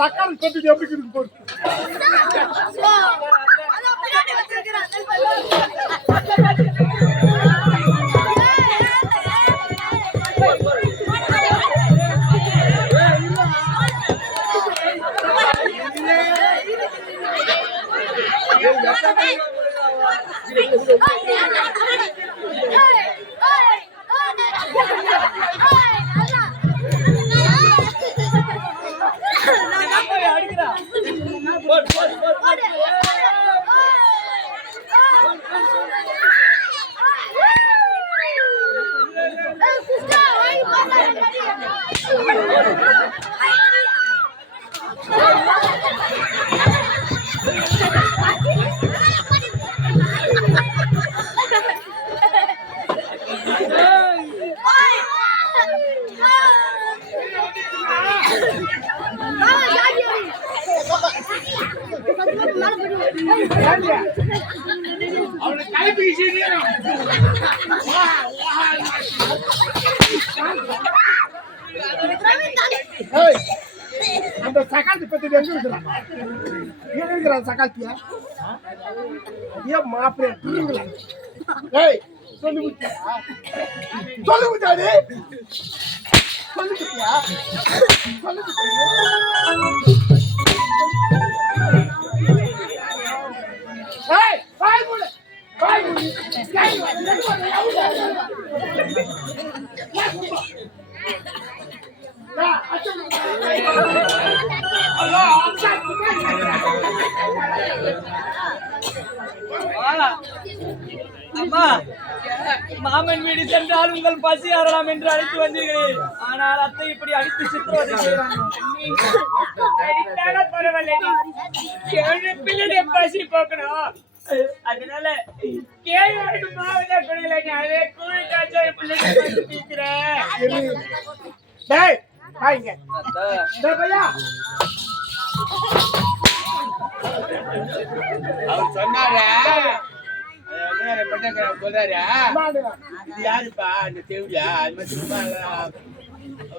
சக்கார கட்டிட்டு எப்படி இருக்கு போடு அவனை கலப்பி அந்த சகாத்தி பத்தி எங்க இருக்கிறான் எங்க இருக்கிறான் சகாத்தியா ஏன் ஏய் விட்டாடி ஏய் பாய் மூடு பாய் மூடு ஏய், ஏய், அச்சம். அல்லா, அச்சம். அம்மா மாமன் வீடு சென்றால் உங்கள் பசி ஆறலாம் என்று அழைத்து வந்தீர்களே. ஆனால் அத்தை இப்படி அடித்து சித்திரவதை அடித்தான பரவாயில்லை. ஏழு பிள்ளைடைய பசி போக்கணும். அதனால கேழ்வரகு அதே கூழ் காய்ச்சல் பிள்ளைங்க அவர் சொன்னாரா? சொல்றாரு? இது யாருப்பா? அந்த தேவடியா அது மாதிரி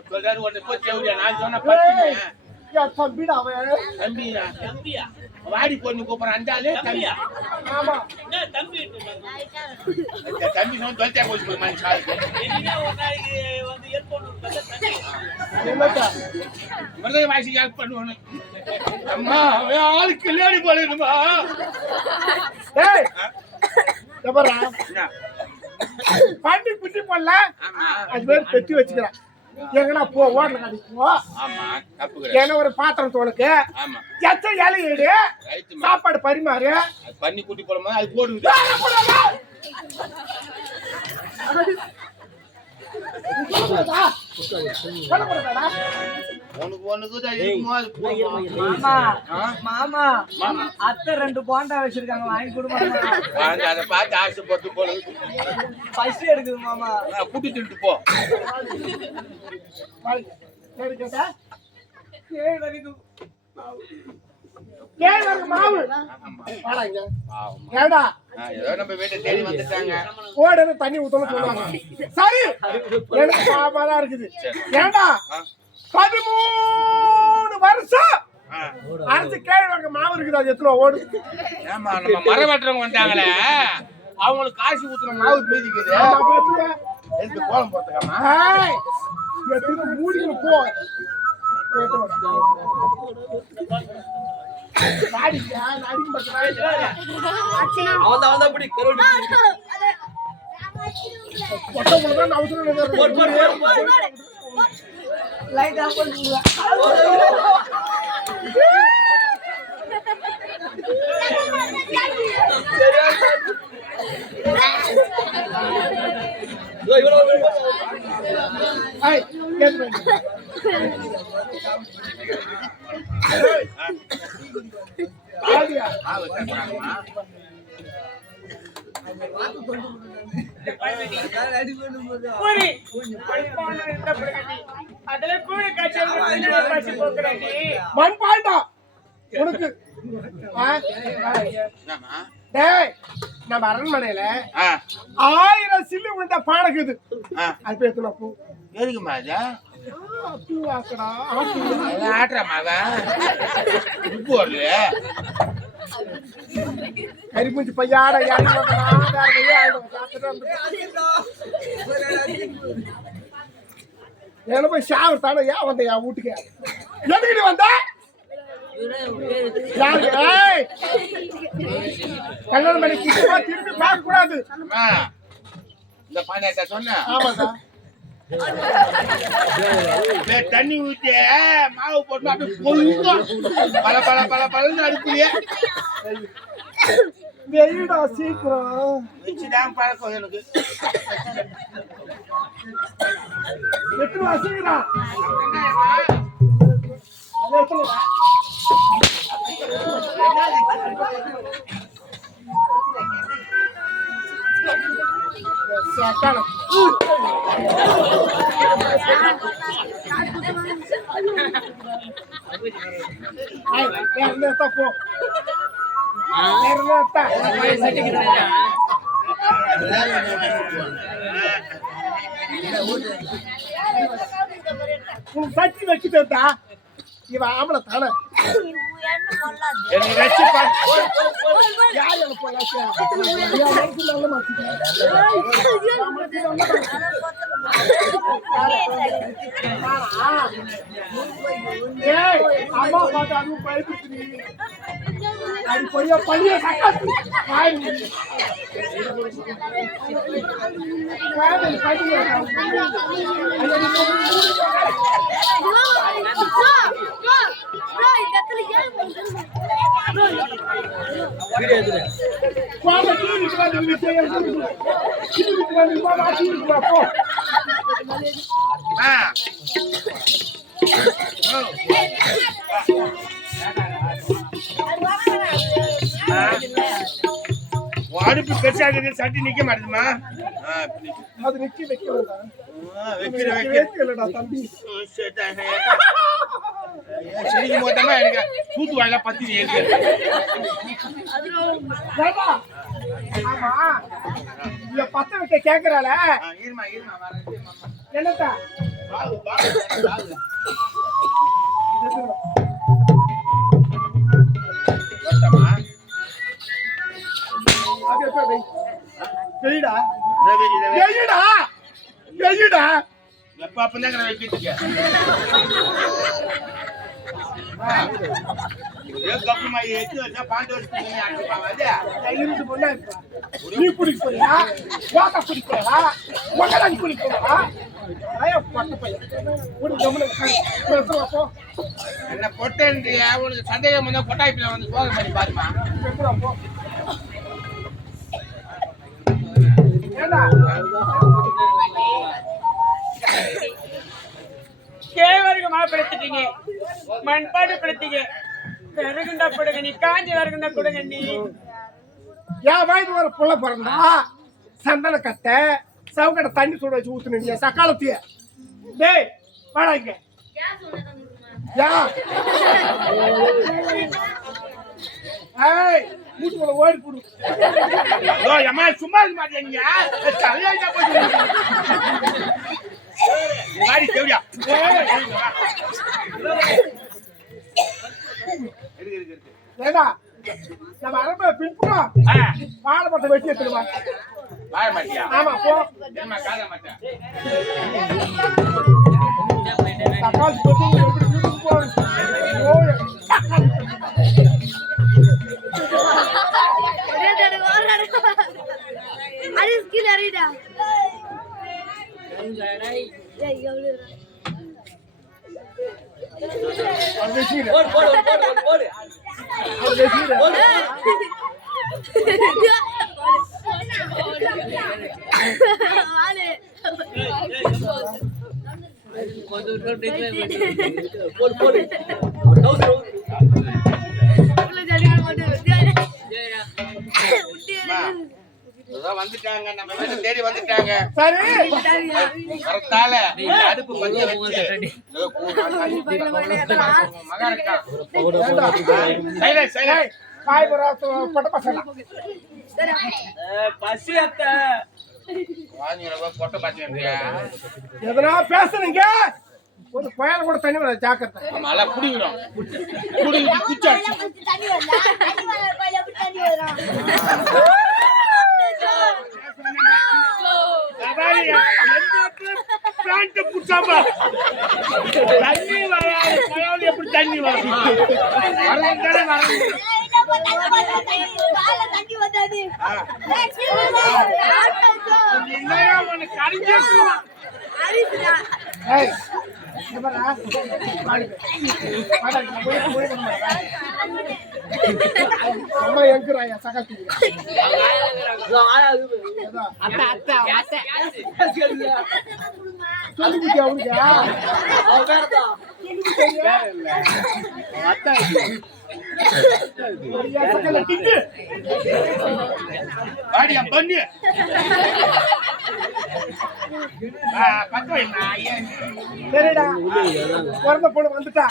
சொல்றாரு ஒன்று போய் தேவடியா நான் சொன்ன பத்து தம்பிடா அவன். தம்பியா? தம்பியா? வாடி பொண்ணு கூப்பிடுறான் அந்த ஆளு தம்பியா? ஆமா. தம்பி தம்பி சொன்ன தொலைச்சா போச்சு போய் மனுஷாளுக்கு வந்து வாசி ஹெல்ப் அம்மா அவன் ஆளு கல்யாணி போலிருமா என்ன? பாண்டி குட்டி போடல. ஆமா. அது பேர் பெட்டி வச்சுக்கிறேன். எங்கடா போ ஓட்டல கடைக்கு போ. ஆமா தப்பு கிடையாது என்ன ஒரு பாத்திரம் தோலுக்கு. ஆமா. எச்ச இலை எடு ரைட்டுமா சாப்பாடு பரிமாறு. பண்ணி கூட்டி போடும்போது அது போடுது சொல்லக்கூடாதா? உனக்கு ஒண்ணுக்கு தான் இருக்குமோ அது போகும். மாமா. ஆ? மாமா. மாமா. அத்தை ரெண்டு போண்டா வச்சிருக்காங்க வாங்கி கொடுமா வாங்க, அதை பார்த்து ஆசைப்பட்டு போல பசி எடுக்குது மாமா. கூட்டி தின்ட்டு போ. வாங்க. சரி கேட்டா? கேழ்வரகு மாவு. ஏடா ஆ, ஏதோ நம்ம வீட்டை தேடி வந்துட்டாங்க. ஓடுறது தண்ணி ஊத்தணும் சொல்லுவாங்க. சரி. எனக்கு இருக்குது. ஏண்டா? பதிமூணு வருஷம். அரசு கேழ்வரகு மாவு இருக்குது அது எத்தனை ஓடு. ஏம்மா, நம்ம மரம் வெட்டுறவங்க வந்தாங்களே. அவங்களுக்கு காசு ஊத்துற மாவு மீதிக்குது ஆமா. எதுக்கு கோலம் போட்டுக்காமா மூடிங்க போ. போயிட்டு வா. நாடிக்கியா? நாடிக்க மாட்டேன். அவன் தான் அப்படி கருடு லைட் ஆஃப் பண்ணுங்க ஏய், கேட்டு வாங்க. ஏய். ஆடியா? மாவு வெட்டுறாங்கம்மா. பூரி பண்பான இருந்த பிறகு அதுல கூழ் காய்ச்சல் பசி போக்குறாண்டி மண் பாண்டா உனக்கு நம்ம அரண்மனையில ஆ, ஆயிரம் சில்லு பானைக்குது ஆ. அது எத்தனை பூ எதுக்கும்மா மகன் உப்பு வரலையே கரிமூஞ்சி பையாட. என்ன போய் ஷாவர் தானே ஏன் வந்த என் வீட்டுக்கு? எதுக்கு நீ வந்த! கல்யாணம் பண்ணி திரும்பி பார்க்க கூடாது இந்த பானையாட்ட சொன்னேன் ஆமா சார் அப்படியே தண்ணி ஊத்தி. மாவு போட்டு அப்படியே பொழுதும் பல பல பல பலன்னு அடுப்புலயே வெயிடா சீக்கிரம். வச்சுதான் பழக்கம் எனக்கு. எட்டு வா சீக்கிரம் உன் சட்டி வச்சுட்டா இவன் ஆம்பளை தானே. அம்மா பார்த்து அதுவும் பயப்படுத்தி அது பொய்யா பழிய சக்காத்து அடுப்பு பெருசாகுது சட்டி நிக்க மாட்டேதுமா. அது நிக்கி வைக்க தம்பி. சிரிக்கும் போதமா எனக்கு தூத்து வாயில பத்தி ஆமா. இத பத்த வைக்க கேக்குறாள. என்னத்தா? வெயிடா. வெயிடா? வெயிடா? எப்ப அப்பதாங்கிற வைக்கிறதுக்கு நீ குடிக்க போறியா? வாக்கா குடிக்க போறா மகளாங்க குடிக்க போறா ஐயோ பட்டு பையன். ஒரு கம்முனு பேசுவா போ. என்ன பொட்டன்றியா? உனக்கு சந்தேகம் வந்தா கொட்டாய்ப்பில வந்து சோதனை பண்ணி பாருமா. ஏண்டா? கேவருக்கு மாப்பிடுத்துட்டீங்க மண்பாடு படுத்தீங்க விறகுண்டா கொடுங்க நீ காஞ்ச விறகுண்டா கொடுங்க நீ என் வயது ஒரு புள்ள பிறந்தா சந்தன கட்டை சவுக்கடை தண்ணி சுட வச்சு ஊத்துனீங்க சக்காலத்திய. டேய் வாடா இங்க. யா. ஏய் மூட்டுக்குள்ள ஓடி போடு. ஓ அம்மா சும்மா இருக்க மாட்டேங்க போய் இருக்கு இருக்கு ஏடா நம்ம அரம்ப பின்புறம் ஆ. வாழைப்பட்டை வெட்டி எடுத்துடுவா வாழ மாட்டியா ஆமா போ. காத மாட்டேன் தக்காளி போட்டு எப்படி தக்காளி. அது ஸ்கில் அறிடா அது வெட்டிடு. அது வந்துட்டாங்க நம்ம வீட்டை தேடி வந்துட்டாங்க. சரி. வரத்தால அடுப்பு பத்த வச்சு. இதோ கூ- மகன் இருக்கான் சைலண்ட் சைலண்ட் காய் பட்ட பசங்க. பசி அத்த. எதனா பேசுறீங்க ஒரு புயல் கூட தண்ணி வர ஜாக்கிரதை. எல்லாம் குடிக்கிறோம். குடிக்கிட்டு குச்சாச்சு தண்ணி தண்ணி வராது, கடவுள் எப்படி தண்ணி வரும்? தானே அம்மா எங்குறாயா சகத்துக்கு அத்தை அத்தை அத்தை. சொல்லி கொடுத்தியா அவனுக்கு. பொண்ணு. சரிடா பிறந்த பொண்ணு வந்துட்டா.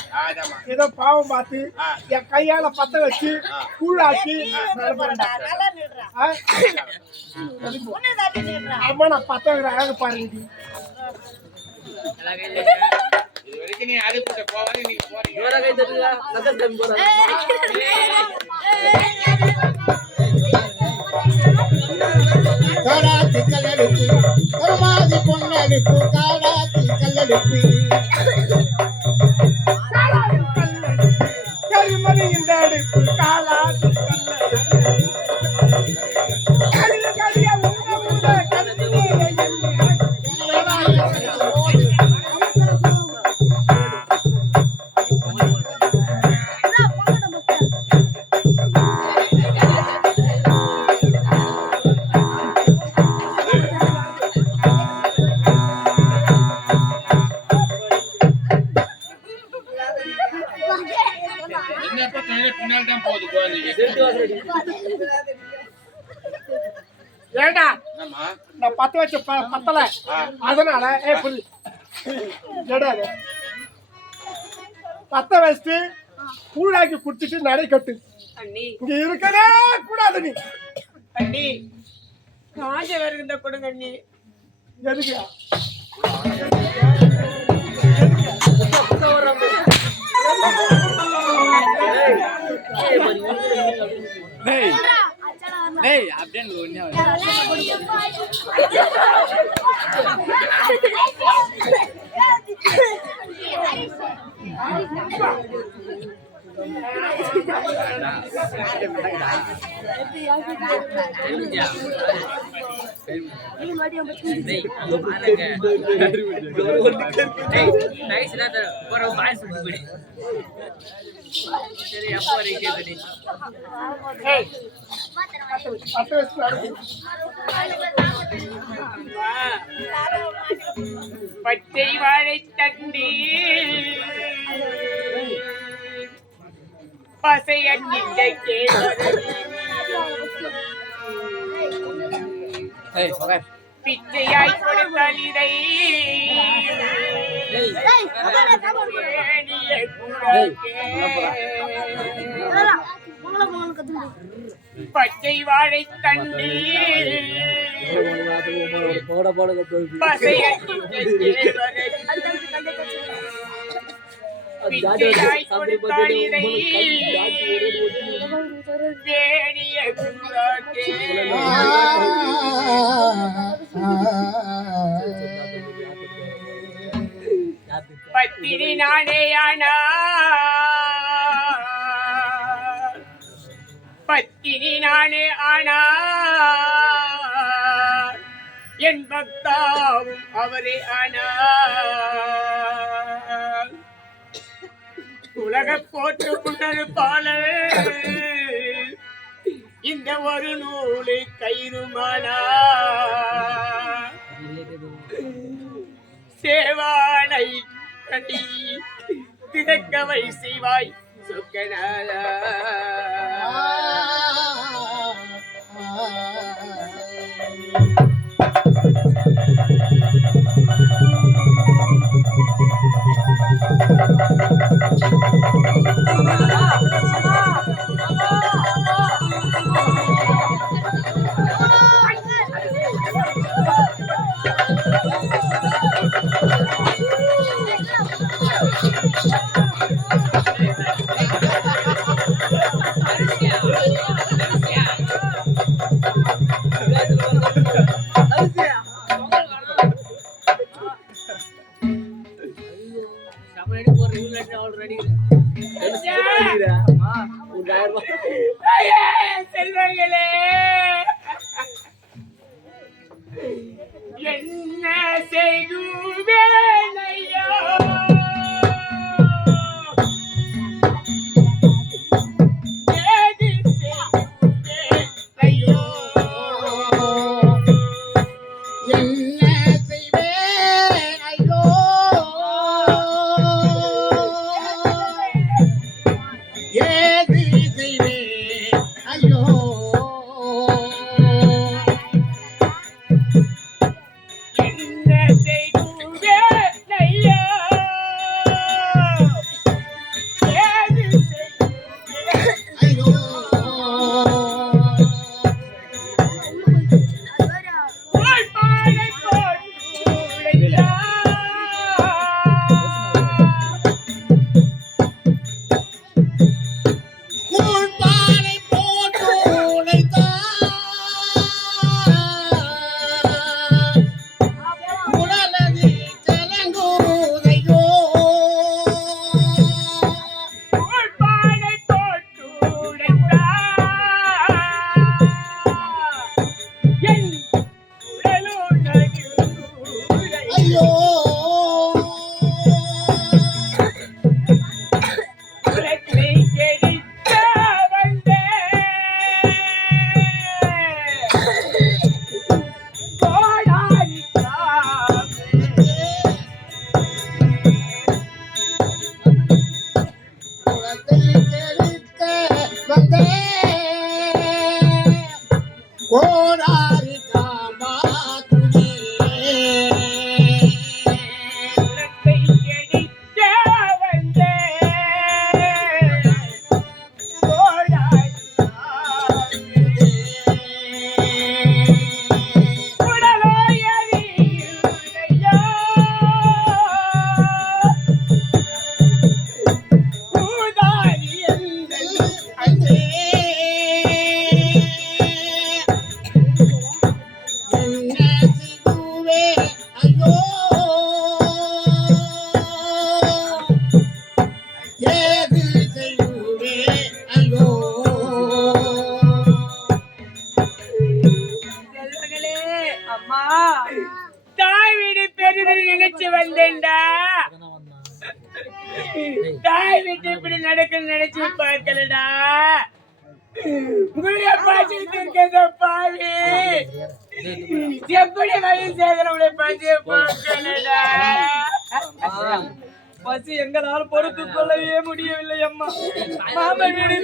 ஏதோ பாவம் பார்த்து. என் கையால பத்த வச்சு கூழாக்கி? அம்மா நான் பத்த அழகு பாருங்க காடாத்தி கல்லெடுப்பு காடாத்தி கரிமணி இந்த அடுப்பு காலாட்டு ப- பத்தல. அதனால ஏ இது. பத்த வச்சுட்டு கூழாக்கி குடிச்சிட்டு நடை கட்டு. அண்ணி இங்க இருக்கவே கூடாது நீ. அண்ணி காஞ்ச இருந்தா கொடுங்க அண்ணி எதுக்கு டேய் அப்படியே ஒண்ணே ஏய், பத்த வச்சு நடை பச்சை வாழை தண்டி. பசையக்கிட்ட ஏய் சகர். பிச்சையாய் கொடுத்தால் இதை. பச்சை வாழை தண்ணீர். போட போட கத்து வேணிய குழக்கே. பத்தினி நானே ஆனா பத்தினி நானே ஆனா என் பக்தாவும் அவரே ஆனா உலக போற்று புனர் பால. இந்த ஒரு நூலு கயிறுமானா. சேவானை கட்டி திறக்கவை செய்வாய். சொக்கனாலா Udar mo. Ayan! Silver Lily!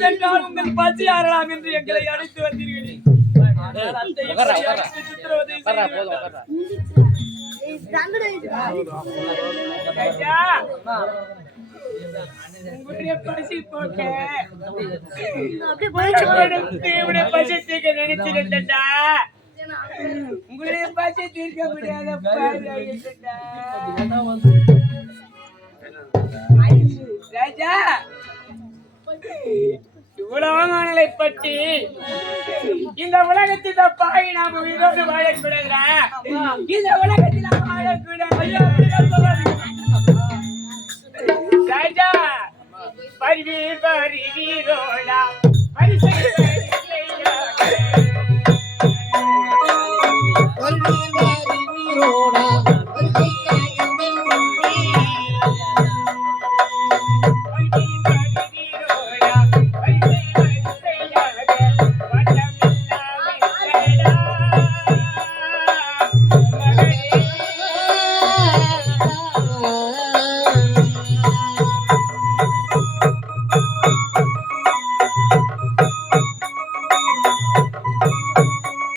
கேட்டால் உங்கள் பசி ஆறலாம் என்று எங்களை அழைத்து வந்தீர்களே. உங்களுடைய பசி போக்க. உங்களுடைய பசி தீர்க்க நினைச்சிருந்தா உங்களுடைய பசி தீர்க்க முடியாத ராஜா. உலகங்களை பற்றி இந்த உலகத்தின் பாய் நாம உயிரோடு வாழக்கூடாதுடா இந்த உலகத்தில் வாழக்கூடாது பருவி பருவிரோடா.